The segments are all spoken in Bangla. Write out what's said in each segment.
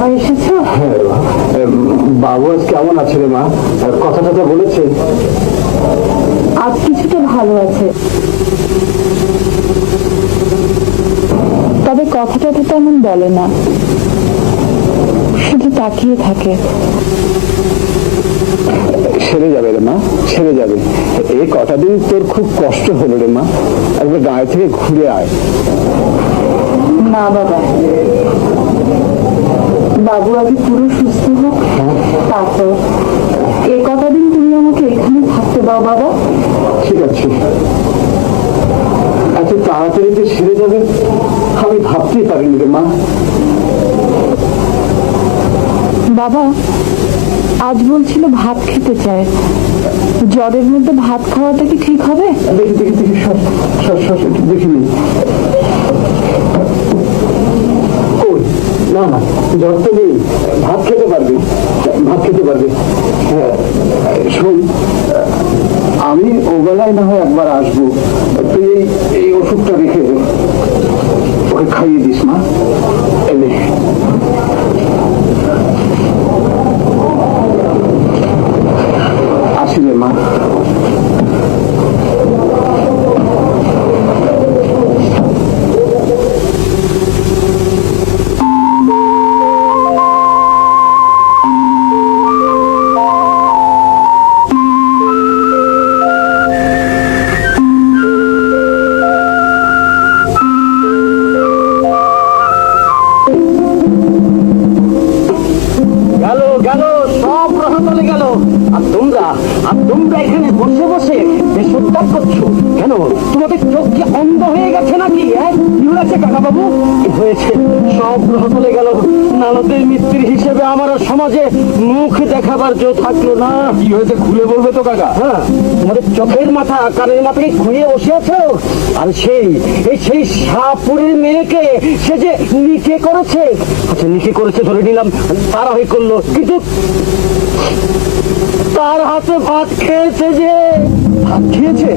বাবা এসেছে? হ্যাঁ বাবু আজ কেমন আছে রে মা? কথাটা টথা বলেছে। আজ কিছুটা ভালো আছে। তবে কথাটা তো তেমন বলে না। শুধু তাকিয়ে থাকে। সেরে যাবে রে মা সেরে যাবে। এই কথা দিন তোর খুব কষ্ট হলো রে মা। একবার গায়ে থেকে ঘুরে আয়। না বাবা। বাবু আগে পুরো সুস্থ হোক। তারপর এ কটা দিন তুমি আমাকে এখানে থাকতে দাও বাবা। ঠিক আছে। এত তাড়াতাড়ি যে সেরে যাবে আমি ভাবতেই পারিনি রে মা। বাবা আজ বলছিল ভাত খেতে চায়। জ্বরের মধ্যে ভাত খাওয়াটা কি ঠিক হবে? দেখি দেখি দেখি সর সর সর সর, একটু দেখিনি কই না না জ্বর তো নেই ভাত খেতে পারবি, ভাত খেতে পারবি। হ্যাঁ শোন, আমি ওবেলায় না হয় একবার আসব তুই এই এই ওষুধটা রেখে দে। ওকে খাইয়ে দিস, মা। এলে আসি রে, মা। আর তোমরা আর তোমরা এখানে বসে বসে বেশ উদ্ধার করছ। কেন? তোমাদের চোখ কি অন্ধ হয়ে গেছে নাকি হ্যাঁ? কি হয়েছে হয়েছে? সব গ্রহ চলে গেল। নানদের মিস্ত্রি হিসেবে আমার সমাজে মুখ দেখাবার জো থাকল না। কি হয়েছে খুলে বলবে তো কাকা। হ্যাঁ তোমাদের চোখের মাথা কানের মাথাকে খুঁড়িয়ে বসে আছো? আর সেই এই সেই সাপুরের মেয়েকে সে যে নিকে করেছে। আচ্ছা নিকে করেছে ধরে নিলাম তারা হয়ে করল। কিন্তু তার হাতে ভাত খেয়েছে যে। ভাত খেয়েছে?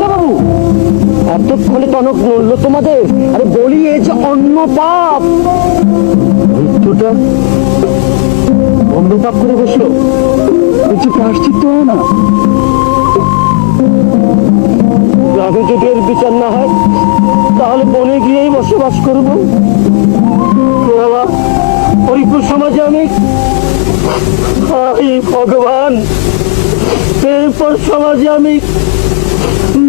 বাবু? এতক্ষণে টনক নড়লো তোমাদের। আরে বলি এ যে অন্য পাপ। মৃত্যুটা অন্য পাপ করে বসল। কিছু প্রাশ্চিত্য না। হাই ভগবান। এরপর সমাজে আমি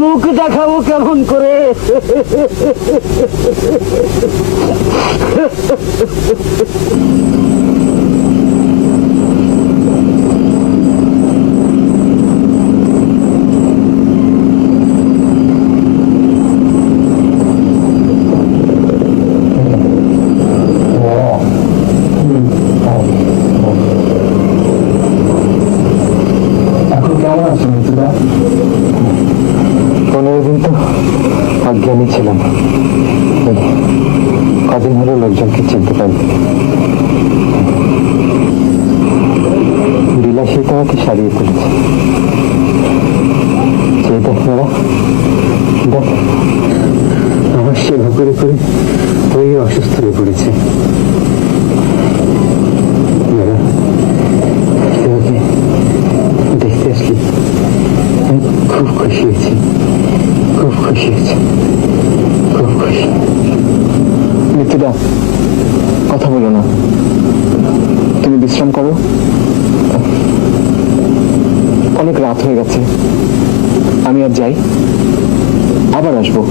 মুখ দেখাবো কেমন করে এখন কেমন আছো মিতুদা পনেরো দিন তো অজ্ঞানী ছিলাম। কদিন হলো লোকজনকে চিনতে পারি বিলাসিতা আমাকে সারিয়ে তুলেছে। সেই দেখ মেয়েরা দেখ, আমার সেবা করে করে ওই অসুস্থ হয়ে পড়েছে মেয়েরা সেবাকে দেখতে আসলি আমি খুব খুশি হয়েছি খুব খুশি হয়েছি খুব খুশি মৃত্যুদা কথা বলো না। তুমি বিশ্রাম করো। অনেক রাত হয়ে গেছে। আমি আর যাই। আবার আসব।